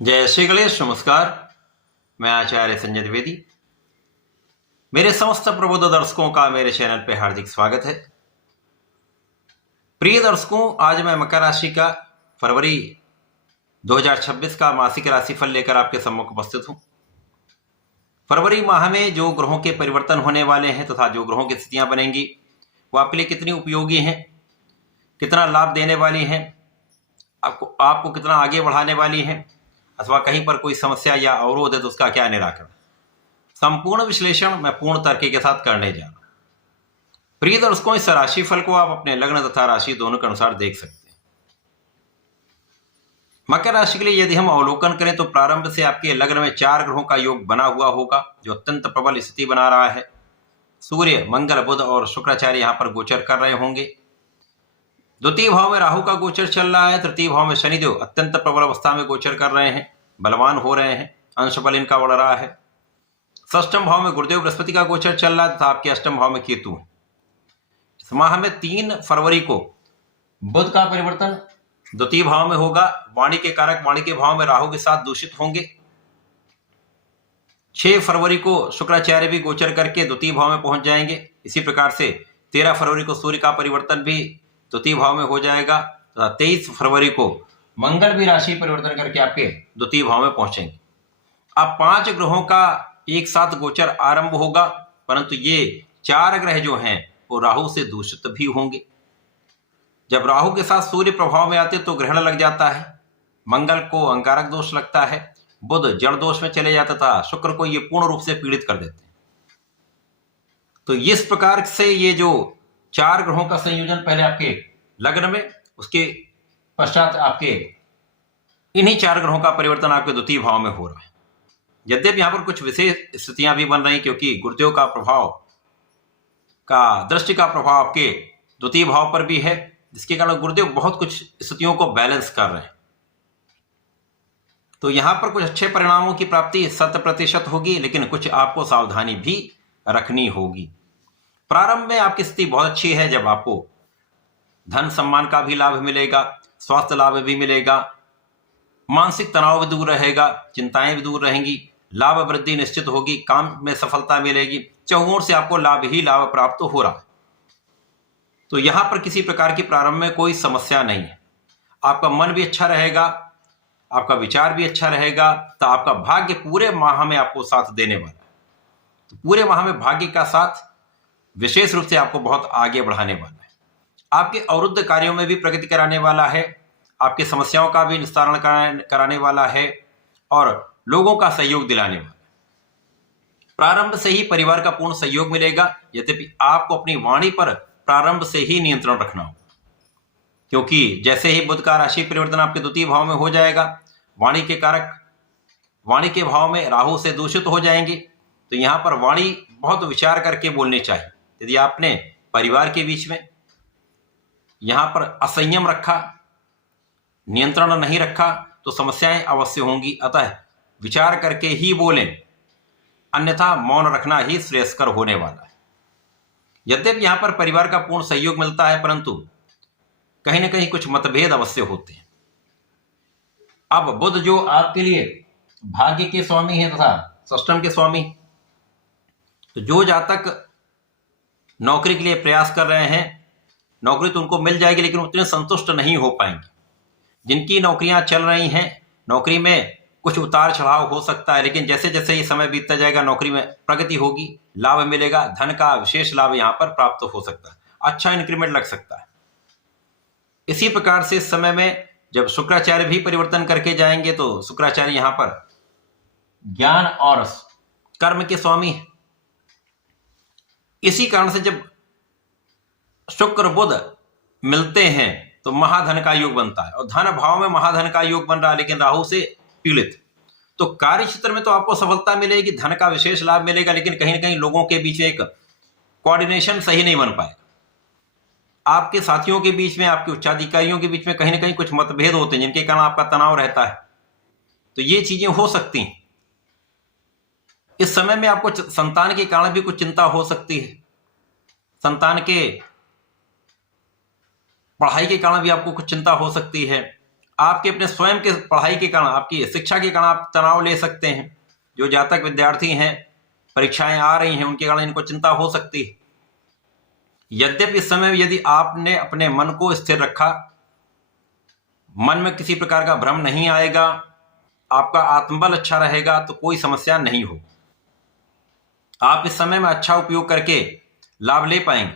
जय श्री गणेश। नमस्कार, मैं आचार्य संजय द्विवेदी। मेरे समस्त प्रबुद्ध दर्शकों का मेरे चैनल पे हार्दिक स्वागत है। प्रिय दर्शकों, आज मैं मकर राशि का फरवरी 2026 का मासिक राशिफल लेकर आपके सम्मुख उपस्थित हूं। फरवरी माह में जो ग्रहों के परिवर्तन होने वाले हैं तथा जो ग्रहों की स्थितियां बनेंगी वो आपके लिए कितनी उपयोगी हैं, कितना लाभ देने वाली हैं, आपको कितना आगे बढ़ाने वाली हैं, अथवा कहीं पर कोई समस्या या अवरोध है तो उसका क्या निराकरण, संपूर्ण विश्लेषण मैं पूर्ण तर्क के साथ करने जा रहा हूं। प्रिय दर्शकों, इस राशिफल को आप अपने लग्न तथा राशि दोनों के अनुसार देख सकते हैं। मकर राशि के लिए यदि हम अवलोकन करें तो प्रारंभ से आपके लग्न में 4 ग्रहों का योग बना हुआ होगा जो अत्यंत प्रबल स्थिति बना रहा है। सूर्य, मंगल, बुध और शुक्राचार्य यहां पर गोचर कर रहे होंगे। द्वितीय भाव में राहु का गोचर चल रहा है। तृतीय भाव में शनिदेव अत्यंत प्रबल अवस्था में गोचर कर रहे हैं, बलवान हो रहे हैं, अंश बल इनका बढ़ रहा है। षष्ठम भाव में गुरुदेव बृहस्पति का गोचर चल रहा है तथा आपके अष्टम भाव में केतु है। इस माह में 3 फरवरी को बुध का परिवर्तन द्वितीय भाव में होगा। वाणी के कारक वाणी के भाव में राहु के साथ दूषित होंगे। 6 फरवरी को शुक्राचार्य भी गोचर करके द्वितीय भाव में पहुंच जाएंगे। इसी प्रकार से 13 फरवरी को सूर्य का परिवर्तन भी द्वितीय भाव में हो जाएगा तथा 23 फरवरी को मंगल भी राशि परिवर्तन करके आपके द्वितीय भाव में पहुंचेंगे। अब 5 ग्रहों का एक साथ गोचर आरंभ होगा, परंतु ये 4 ग्रह जो हैं वो राहु से दूषित भी होंगे। जब राहु के साथ सूर्य प्रभाव में आते तो ग्रहण लग जाता है, मंगल को अंगारक दोष लगता है, बुध जड़ दोष में चले जाता था, शुक्र को ये पूर्ण रूप से पीड़ित कर देते हैं। तो इस प्रकार से ये जो 4 ग्रहों का संयोजन पहले आपके लग्न में, उसके पश्चात आपके इन्हीं 4 ग्रहों का परिवर्तन आपके द्वितीय भाव में हो रहा है। यद्यपि यहां पर कुछ विशेष स्थितियां भी बन रही, क्योंकि गुरुदेव का प्रभाव का दृष्टि का प्रभाव आपके द्वितीय भाव पर भी है, जिसके कारण गुरुदेव बहुत कुछ स्थितियों को बैलेंस कर रहे हैं। तो यहां पर कुछ अच्छे परिणामों की प्राप्ति 100% होगी, लेकिन कुछ आपको सावधानी भी रखनी होगी। प्रारंभ में आपकी स्थिति बहुत अच्छी है, जब आपको धन सम्मान का भी लाभ मिलेगा, स्वास्थ्य लाभ भी मिलेगा, मानसिक तनाव भी दूर रहेगा, चिंताएं भी दूर रहेंगी, लाभ वृद्धि निश्चित होगी, काम में सफलता मिलेगी, चहुओं से आपको लाभ ही लाभ प्राप्त हो रहा है। तो यहां पर किसी प्रकार की प्रारंभ में कोई समस्या नहीं है। आपका मन भी अच्छा रहेगा, आपका विचार भी अच्छा रहेगा, तो आपका भाग्य पूरे माह में आपको साथ देने वाला है। तो पूरे माह में भाग्य का साथ विशेष रूप से आपको बहुत आगे बढ़ाने वाला है। आपके अवरुद्ध कार्यों में भी प्रगति कराने वाला है, आपकी समस्याओं का भी निस्तारण कराने वाला है और लोगों का सहयोग दिलाने वाला है। प्रारंभ से ही परिवार का पूर्ण सहयोग मिलेगा, यद्यपि आपको अपनी वाणी पर प्रारंभ से ही नियंत्रण रखना होगा, क्योंकि जैसे ही बुध का राशि परिवर्तन आपके द्वितीय भाव में हो जाएगा, वाणी के कारक वाणी के भाव में राहु से दूषित हो जाएंगे। तो यहां पर वाणी बहुत विचार करके बोलनी चाहिए। यदि आपने परिवार के बीच में यहां पर असंयम रखा, नियंत्रण नहीं रखा, तो समस्याएं अवश्य होंगी। अतः विचार करके ही बोलें, अन्यथा मौन रखना ही श्रेयस्कर होने वाला है। यद्यपि यहां पर परिवार का पूर्ण सहयोग मिलता है, परंतु कहीं ना कहीं कुछ मतभेद अवश्य होते हैं। अब बुध जो आपके लिए भाग्य के स्वामी है तथा षष्ठम के स्वामी, तो जो जातक नौकरी के लिए प्रयास कर रहे हैं, नौकरी तो उनको मिल जाएगी, लेकिन उतने संतुष्ट नहीं हो पाएंगे। जिनकी नौकरियां चल रही हैं, नौकरी में कुछ उतार चढ़ाव हो सकता है, लेकिन जैसे जैसे ये समय बीतता जाएगा नौकरी में प्रगति होगी, लाभ मिलेगा, धन का विशेष लाभ यहां पर प्राप्त हो सकता है, अच्छा इंक्रीमेंट लग सकता है। इसी प्रकार से इस समय में जब शुक्राचार्य भी परिवर्तन करके जाएंगे, तो शुक्राचार्य यहां पर ज्ञान और कर्म के स्वामी है। इसी कारण से जब शुक्र बुध मिलते हैं तो महाधन का योग बनता है, और धन भाव में महाधन का योग बन रहा है, लेकिन राहु से पीड़ित। तो कार्य क्षेत्र में तो आपको सफलता मिलेगी, धन का विशेष लाभ मिलेगा, लेकिन कहीं ना कहीं लोगों के बीच में एक कोऑर्डिनेशन सही नहीं बन पाएगा। आपके साथियों के बीच में, आपके उच्चाधिकारियों के बीच में कहीं ना कहीं कुछ मतभेद होते हैं, जिनके कारण आपका तनाव रहता है। तो ये चीजें हो सकती हैं। इस समय में आपको संतान के कारण भी कुछ चिंता हो सकती है, संतान के पढ़ाई के कारण भी आपको कुछ चिंता हो सकती है, आपके अपने स्वयं के पढ़ाई के कारण, आपकी शिक्षा के कारण आप तनाव ले सकते हैं। जो जातक विद्यार्थी हैं, परीक्षाएं आ रही हैं, उनके कारण इनको चिंता हो सकती है। यद्यपि इस समय यदि आपने अपने मन को स्थिर रखा, मन में किसी प्रकार का भ्रम नहीं आएगा, आपका आत्मबल अच्छा रहेगा, तो कोई समस्या नहीं हो। आप इस समय में अच्छा उपयोग करके लाभ ले पाएंगे।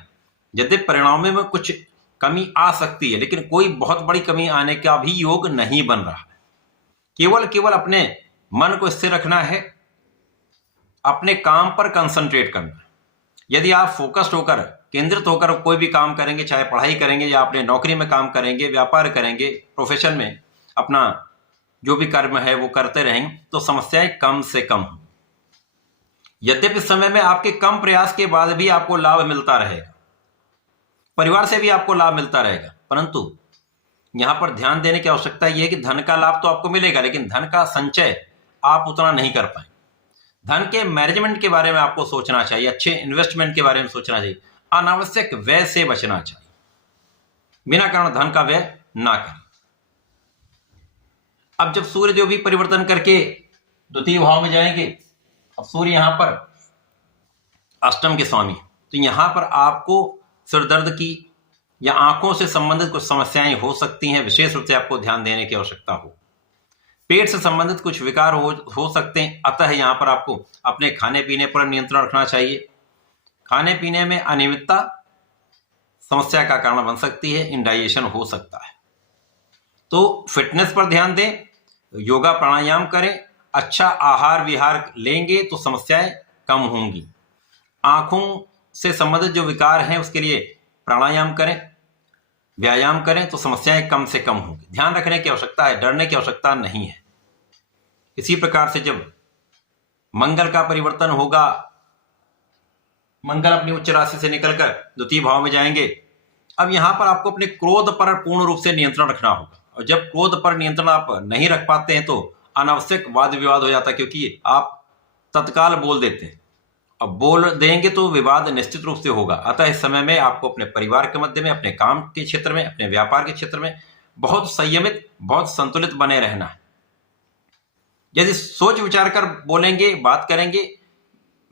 यद्यपि परिणामों में कुछ कमी आ सकती है, लेकिन कोई बहुत बड़ी कमी आने का भी योग नहीं बन रहा है। केवल अपने मन को स्थिर रखना है, अपने काम पर कंसंट्रेट करना है। यदि आप फोकस्ड होकर, केंद्रित होकर कोई भी काम करेंगे, चाहे पढ़ाई करेंगे या अपने नौकरी में काम करेंगे, व्यापार करेंगे, प्रोफेशन में अपना जो भी कर्म है वो करते रहेंगे, तो समस्याएं कम से कम हों। यद्यपि इस समय में आपके कम प्रयास के बाद भी आपको लाभ मिलता रहेगा, परिवार से भी आपको लाभ मिलता रहेगा, परंतु यहां पर ध्यान देने की आवश्यकता यह है कि धन का लाभ तो आपको मिलेगा, लेकिन धन का संचय आप उतना नहीं कर पाए। धन के मैनेजमेंट के बारे में आपको सोचना चाहिए, अच्छे इन्वेस्टमेंट के बारे में सोचना चाहिए, अनावश्यक व्यय से बचना चाहिए, बिना कारण धन का व्यय ना करें। अब जब सूर्य जो भी परिवर्तन करके द्वितीय भाव में जाएंगे, अब सूर्य यहां पर अष्टम के स्वामी, तो यहां पर आपको सिर दर्द की या आंखों से संबंधित कुछ समस्याएं हो सकती हैं, विशेष रूप से आपको ध्यान देने की आवश्यकता हो। पेट से संबंधित कुछ विकार हो सकते हैं, अतः यहां पर आपको अपने खाने पीने पर नियंत्रण रखना चाहिए। खाने पीने में अनियमितता समस्या का कारण बन सकती है, इंडाइजेशन हो सकता है। तो फिटनेस पर ध्यान दें, योगा प्राणायाम करें, अच्छा आहार विहार लेंगे तो समस्याएं कम होंगी। आंखों से संबंधित जो विकार हैं उसके लिए प्राणायाम करें, व्यायाम करें तो समस्याएं कम से कम होंगी। ध्यान रखने की आवश्यकता है, डरने की आवश्यकता नहीं है। इसी प्रकार से जब मंगल का परिवर्तन होगा, मंगल अपनी उच्च राशि से निकलकर द्वितीय भाव में जाएंगे। अब यहां पर आपको अपने क्रोध पर पूर्ण रूप से नियंत्रण रखना होगा, और जब क्रोध पर नियंत्रण आप नहीं रख पाते हैं तो अनावश्यक वाद विवाद हो जाता है, क्योंकि आप तत्काल बोल देते हैं। अब बोल देंगे तो विवाद निश्चित रूप से होगा। अतः इस समय में आपको अपने परिवार के मध्य में, अपने काम के क्षेत्र में, अपने व्यापार के क्षेत्र में बहुत संयमित, बहुत संतुलित बने रहना है। यदि सोच विचार कर बोलेंगे, बात करेंगे,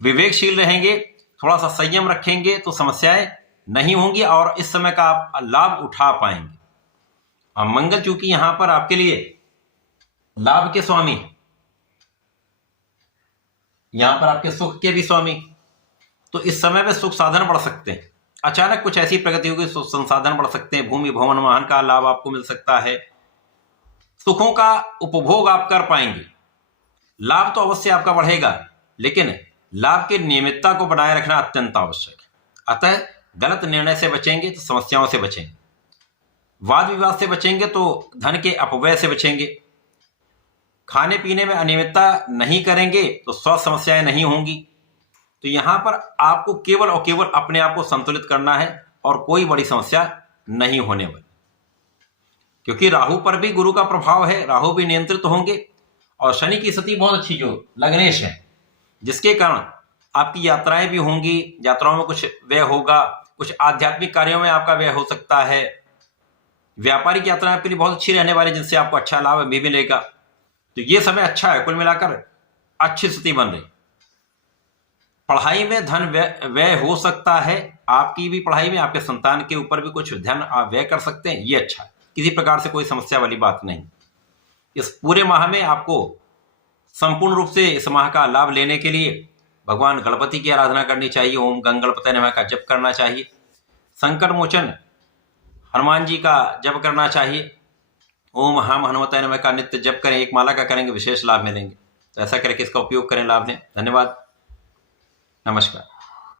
विवेकशील रहेंगे, थोड़ा सा संयम रखेंगे तो समस्याएं नहीं होंगी और इस समय का आप लाभ उठा पाएंगे। अब मंगल चूंकि यहां पर आपके लिए लाभ के स्वामी, यहां पर आपके सुख के भी स्वामी, तो इस समय में सुख साधन बढ़ सकते हैं। अचानक कुछ ऐसी प्रगति होगी, सुख संसाधन बढ़ सकते हैं, भूमि भवन वाहन का लाभ आपको मिल सकता है, सुखों का उपभोग आप कर पाएंगे। लाभ तो अवश्य आपका बढ़ेगा, लेकिन लाभ की नियमितता को बनाए रखना अत्यंत आवश्यक है। अतः गलत निर्णय से बचेंगे तो समस्याओं से बचेंगे, वाद विवाद से बचेंगे तो धन के अपव्यय से बचेंगे, खाने पीने में अनियमितता नहीं करेंगे तो स्वास्थ्य समस्याएं नहीं होंगी। तो यहां पर आपको केवल और केवल अपने आप को संतुलित करना है और कोई बड़ी समस्या नहीं होने वाली, क्योंकि राहु पर भी गुरु का प्रभाव है, राहु भी नियंत्रित होंगे और शनि की स्थिति बहुत अच्छी जो लग्नेश है, जिसके कारण आपकी यात्राएं भी होंगी, यात्राओं में कुछ व्यय होगा, कुछ आध्यात्मिक कार्यों में आपका व्यय हो सकता है, व्यापारिक यात्राएं आपके लिए बहुत अच्छी रहने वाली, जिनसे आपको अच्छा लाभ भी मिलेगा। तो ये समय अच्छा है, कुल मिलाकर अच्छी स्थिति बन रही। पढ़ाई में धन व्यय हो सकता है, आपकी भी पढ़ाई में, आपके संतान के ऊपर भी कुछ धन आप व्यय कर सकते हैं, ये अच्छा है, किसी प्रकार से कोई समस्या वाली बात नहीं। इस पूरे माह में आपको संपूर्ण रूप से इस माह का लाभ लेने के लिए भगवान गणपति की आराधना करनी चाहिए, ओम गंगणपतये नमः का जप करना चाहिए, संकट मोचन हनुमान जी का जप करना चाहिए, ओम हम हनुमते नमः का नित्य जप करें, एक माला का करेंगे, विशेष लाभ मिलेंगे। तो ऐसा करके इसका उपयोग करें, लाभ लें। धन्यवाद, नमस्कार।